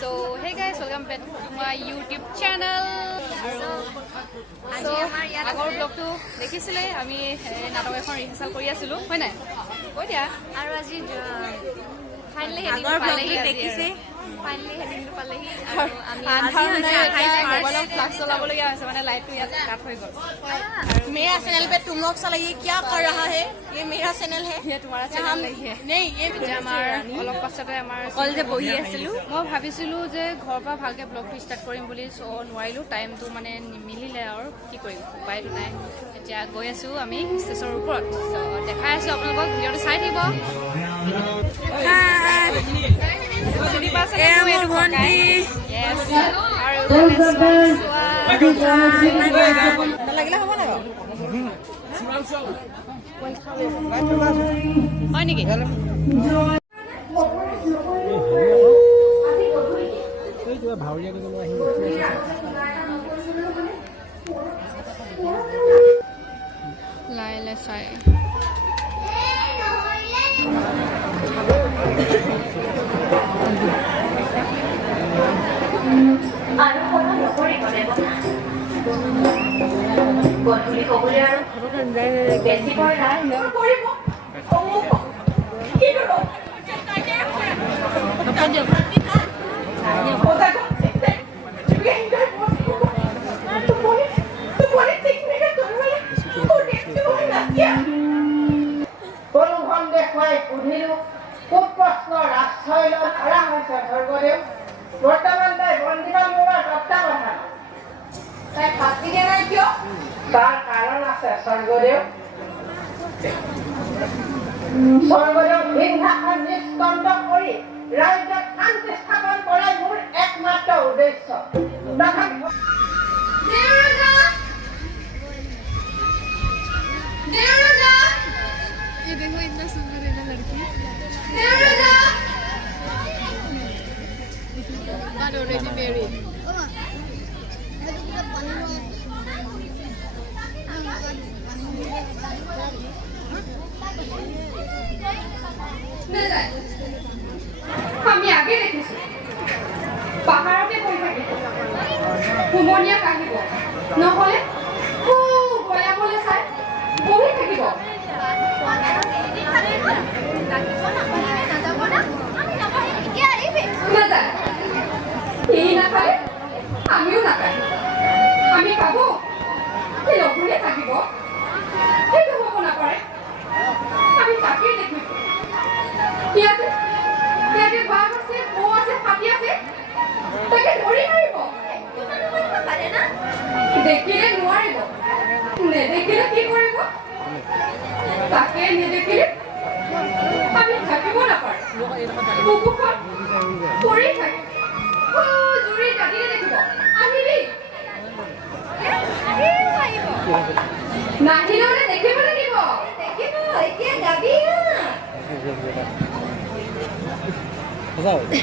So hey guys, welcome back to my YouTube channel. So আগৰ ব্লগটো দেখিছিলে আমি নাটক এখন ৰিহাৰ্সাল কৰি আছিলো হয় নাই কৈ দিয়া আৰু আজি ফাইনালি আগৰ ব্লগটো দেখিছে ফাইনালি হেডিংটো পালেহি আৰু আমি আজি মোবাইলত ফ্লাশ চলাবলগীয়া হৈছে মানে লাইটটো ইয়াত কাট হৈ গ'ল मेरा चैनल पे तुम लोग साला ये क्या कर रहा है ये मेरा चैनल है ये तुम्हारा चैनल नहीं है नहीं ये আমাৰ অলপ পাছতে আমাৰ কল যে বহি আছিলো মই ভাবিছিলো যে ঘৰৰ পৰা ভালকে ব্লগটো ষ্টাৰ্ট কৰিম বুলি সো নোৱাৰিলো টাইমটো মানে মিলিলে আৰু কি কৰিম উপায়টো নাই এতিয়া গৈ আছো আমি ষ্টেচনৰ ওপৰত সো দেখাই আছো আপোনালোকক ভিডিঅ'টো চাই থাকিব চিনি পাইছে মই এইটো ভণ্টি yes আৰু লাগিলে হ'ব না হয় নেকি লাইলে চাই আৰু কোনো নকৰিব দেৱতা গধূলি ক'বলৈ আৰু বেছি ভয় নাই কৰিব দেখুৱাই সুধিলো খুব প্ৰশ্ন ৰাজশৈলত ধৰা হৈছে স্বৰ্গদেউ বৰ্তমান তাই বন্দীবামূলৰ তত্ত্বাৱধান তাই ফাঁচি দিয়া নাই কিয় তাৰ কাৰণ আছে স্বৰ্গদেউ স্বৰ্গদেউ হিংসাখন নিষ্কণ্ঠ কৰি ৰাজ্যত শান্তি স্থাপন কৰাই মোৰ একমাত্ৰ উদ্দেশ্য ये देखो इतना सुंदर है ना लड़की but already married আমি আগে দেখিছো পাহাৰতে বহি থাকিব হুমনীয়া কাহিব নহলে গয়াবলৈ চাই বহি থাকিব নাখায় আমিও নাখায় আমি খাব সেই লঘোণে থাকিব সেইটো হ'ব নাপাৰে আমি তাকেই দেখিছো ইয়াতে বাঘ আছে বৌ আছে হাতী আছে তাকে ধৰি মাৰিব দেখিলে নোৱাৰিব নেদেখিলে কি কৰিব তাকে নেদেখিলে আমি থাকিব নাপাৰো বুকুখন পৰি থাকিব জুৰি কাটিলে দেখিব আহিবি নাহিলে দেখিব লাগিব দেখিব এতিয়া যাবি Oh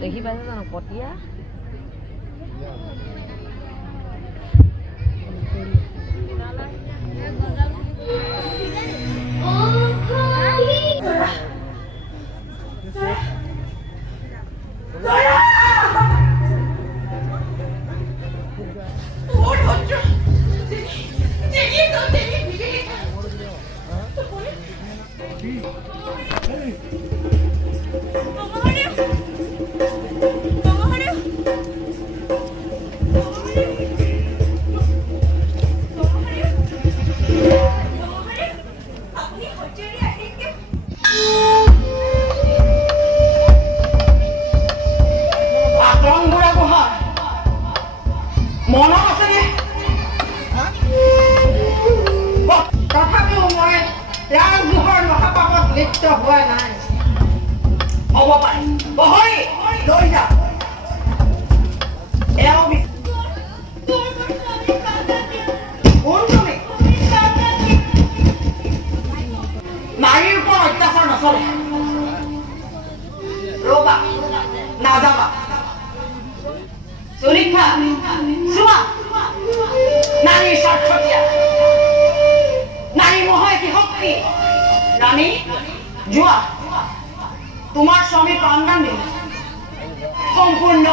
দেখি পাইছে জানো পতিয়া তোমাৰ স্বামী প্ৰাণদান দিলে সম্পূৰ্ণ